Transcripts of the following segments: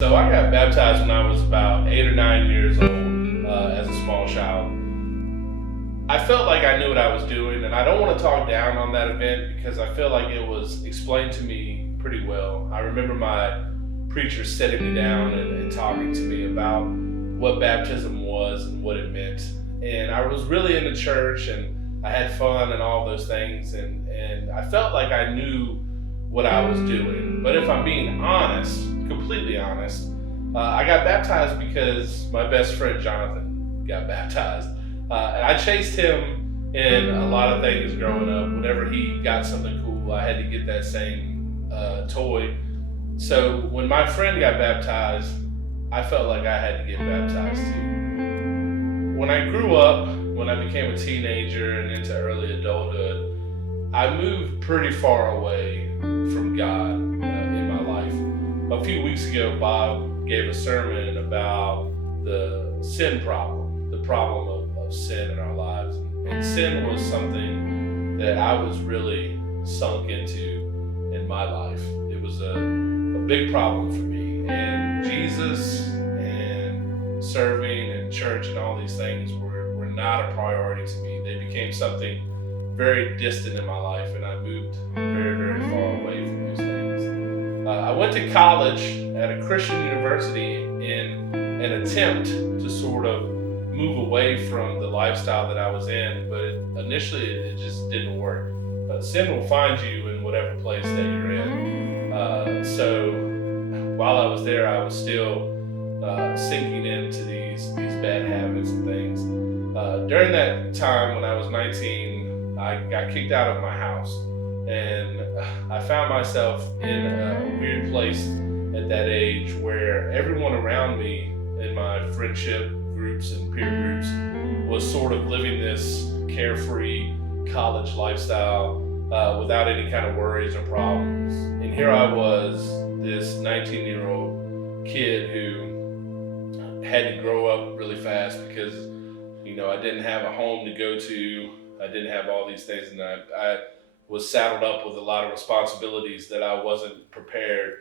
So I got baptized when I was about 8 or 9 years old as a small child. I felt like I knew what I was doing, and I don't want to talk down on that event because I feel like it was explained to me pretty well. I remember my preacher sitting me down and talking to me about what baptism was and what it meant. And I was really into church and I had fun and all those things, and I felt like I knew what I was doing. But if I'm being honest, completely honest, I got baptized because my best friend Jonathan got baptized. And I chased him in a lot of things growing up. Whenever he got something cool, I had to get that same toy. So when my friend got baptized, I felt like I had to get baptized too. When I grew up, when I became a teenager and into early adulthood, I moved pretty far away from God in my life. A few weeks ago, Bob gave a sermon about the sin problem, the problem of sin in our lives. And sin was something that I was really sunk into in my life. It was a big problem for me. And Jesus and serving and church and all these things were not a priority to me. They became something very distant in my life, and I moved very, very far away from those things. I went to college at a Christian university in an attempt to sort of move away from the lifestyle that I was in, but initially it just didn't work. Sin will find you in whatever place that you're in. So while I was there, I was still sinking into these bad habits and things. During that time when I was 19, I got kicked out of my house, and I found myself in a weird place at that age where everyone around me in my friendship groups and peer groups was sort of living this carefree college lifestyle without any kind of worries or problems. And here I was, this 19-year-old kid who had to grow up really fast because, I didn't have a home to go to. I didn't have all these things, and I was saddled up with a lot of responsibilities that I wasn't prepared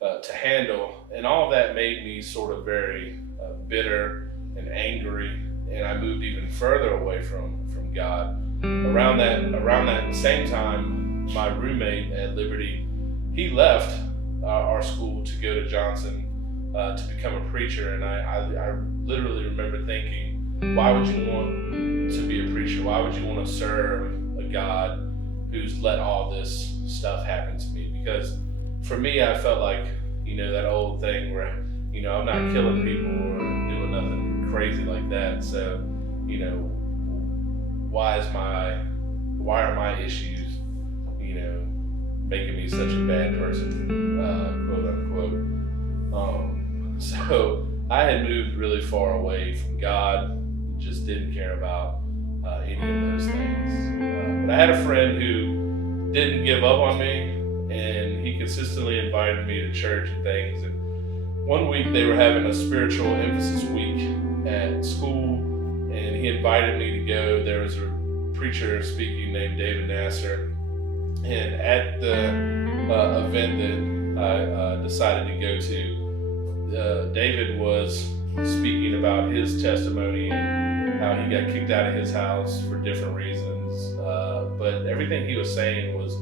to handle. And all of that made me sort of very bitter and angry, and I moved even further away from God. Around that same time, my roommate at Liberty, he left our school to go to Johnson to become a preacher, and I literally remember thinking, why would you want to be a preacher? Why would you want to serve a God who's let all this stuff happen to me? Because for me, I felt like, that old thing where, I'm not killing people or doing nothing crazy like that. So, why are my issues, making me such a bad person, quote unquote. So I had moved really far away from God, just didn't care about any of those things. But I had a friend who didn't give up on me, and he consistently invited me to church and things. And one week they were having a spiritual emphasis week at school, and he invited me to go. There was a preacher speaking named David Nasser, and at the event that I decided to go to, David was speaking about his testimony and how he got kicked out of his house for different reasons. But everything he was saying was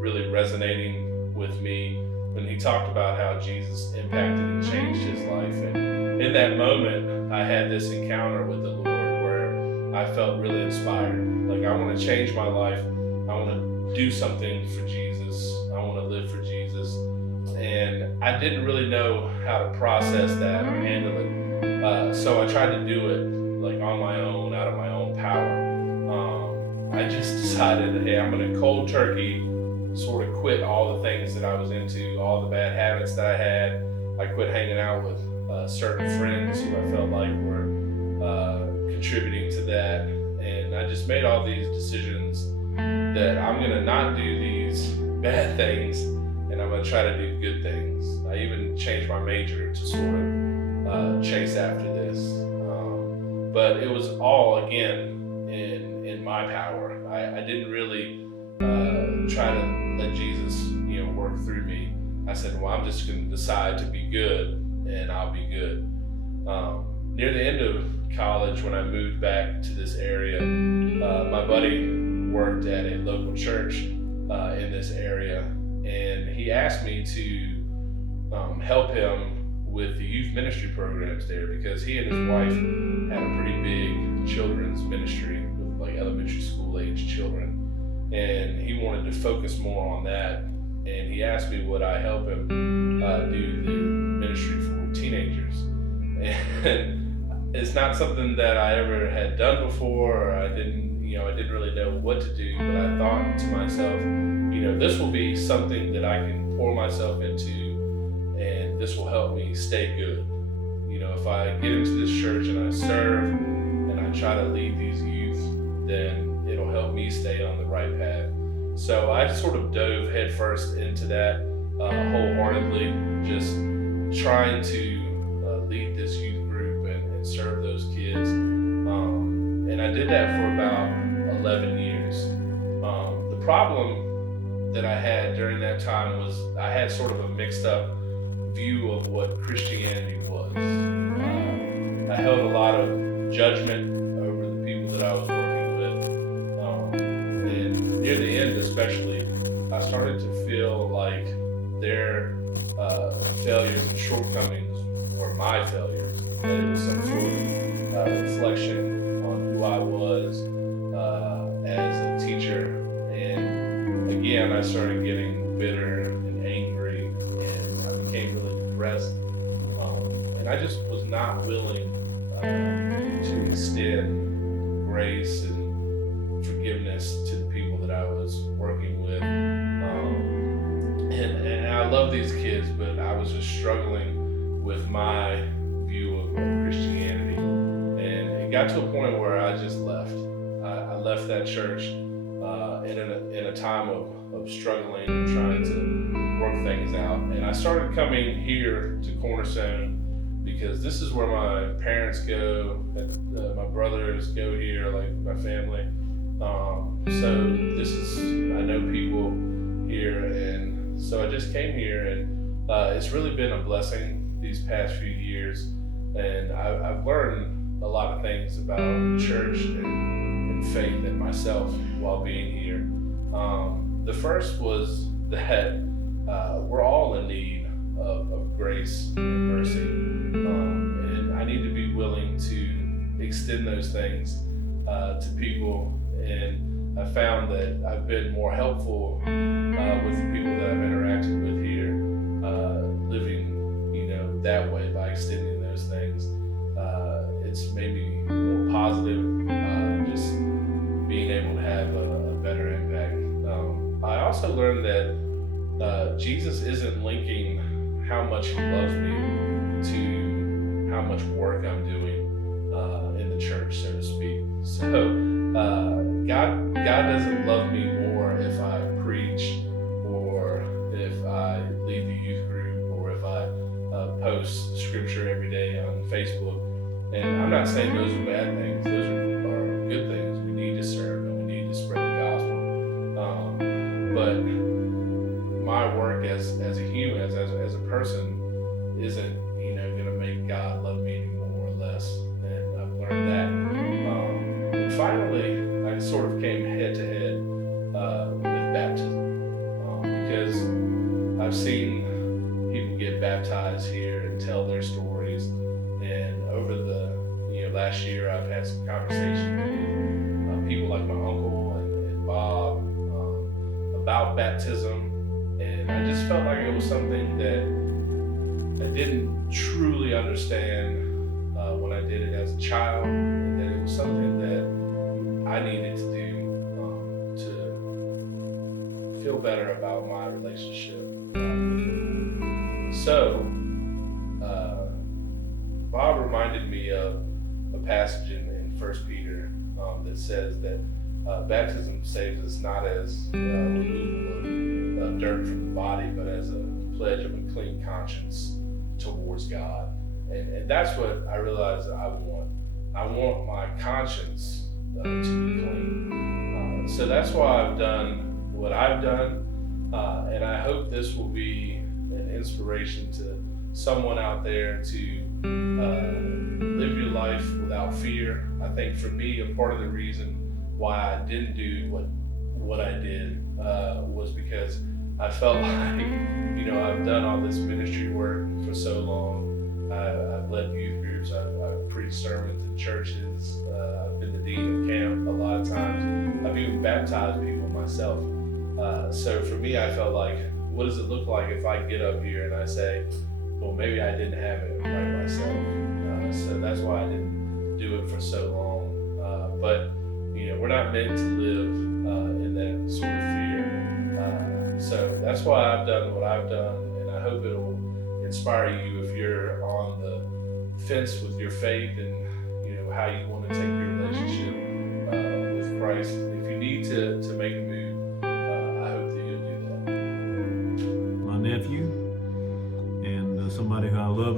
really resonating with me when he talked about how Jesus impacted and changed his life. And in that moment, I had this encounter with the Lord where I felt really inspired. Like, I want to change my life. I want to do something for Jesus. I want to live for Jesus. And I didn't really know how to process that or handle it. So I tried to do it on my own, out of my own power. I just decided that, hey, I'm going to cold turkey sort of quit all the things that I was into, all the bad habits that I had. I quit hanging out with certain friends who I felt like were contributing to that. And I just made all these decisions that I'm going to not do these bad things, and I'm going to try to do good things. I even changed my major to sort of chase after this. But it was all, again, in my power. I didn't really try to let Jesus, work through me. I said, well, I'm just going to decide to be good and I'll be good. Near the end of college, when I moved back to this area, my buddy worked at a local church in this area, and he asked me to help him with the youth ministry programs there because he and his wife had a pretty big children's ministry with like elementary school age children, and he wanted to focus more on that. And he asked me would I help him do the ministry for teenagers, and it's not something that I ever had done before, or I didn't really know what to do. But I thought to myself, this will be something that I can pour myself into, and this will help me stay good. If I get into this church and I serve and I try to lead these youth, then it'll help me stay on the right path. So I sort of dove headfirst into that wholeheartedly, just trying to lead this youth group and serve those kids. And I did that for about 11 years. The problem that I had during that time was I had sort of a mixed up view of what Christianity was. I held a lot of judgment over the people that I was working with. And near the end especially, I started to feel like their failures and shortcomings were my failures. That it was some sort of reflection on who I was as a teacher. And again, I started getting bitter and angry, and I became really depressed. And I just was not willing to extend grace and forgiveness to the people that I was working with. And I love these kids, but I was just struggling with my view of Christianity. And it got to a point where I just left. I left that church in a time of struggling and trying to work things out. And I started coming here to Cornerstone because this is where my parents go, my brothers go here, like my family. So I know people here, and so I just came here, and it's really been a blessing these past few years. And I've learned a lot of things about church and faith and myself while being here. The first was that we're all in need of grace and mercy, and I need to be willing to extend those things to people. And I found that I've been more helpful with the people that I've interacted with here, living that way by extending those things. It's made me more positive, just being able to have a better impact. I also learned that Jesus isn't linking how much he loves me to how much work I'm doing in the church, so to speak. So God doesn't love me more if I preach, or if I lead the youth group, or if I post scripture every day on Facebook. And I'm not saying those are bad things. Those are good things. We need to serve and we need to spread the gospel. But my work as a human, as a person, isn't going to make God love me any more or less. And I've learned that. And finally, I sort of came head to head with baptism, because I've seen people get baptized here and tell their stories. And over the last year, I've had some conversations with people like my uncle and Bob about baptism, and I just felt like it was something that I didn't truly understand when I did it as a child, and that it was something that I needed to do to feel better about my relationship. So Bob reminded me of a passage in 1 Peter that says that baptism saves us not as removal of dirt from the body, but as a pledge of a clean conscience towards God. And that's what I realized that I want. I want my conscience to be clean. So that's why I've done what I've done, and I hope this will be an inspiration to someone out there to live your life without fear. I think for me, a part of the reason why I didn't do what I did was because I felt like, I've done all this ministry work for so long. I've led youth groups. I've preached sermons in churches. I've been the dean of camp a lot of times. I've even baptized people myself. So for me, I felt like, what does it look like if I get up here and I say, well, maybe I didn't have it right myself. So that's why I didn't do it for so long. But we're not meant to live in that sort of fear. So that's why I've done what I've done, and I hope it'll inspire you if you're on the fence with your faith and how you want to take your relationship with Christ. If you need to make a move, I hope that you'll do that. My nephew and somebody who I love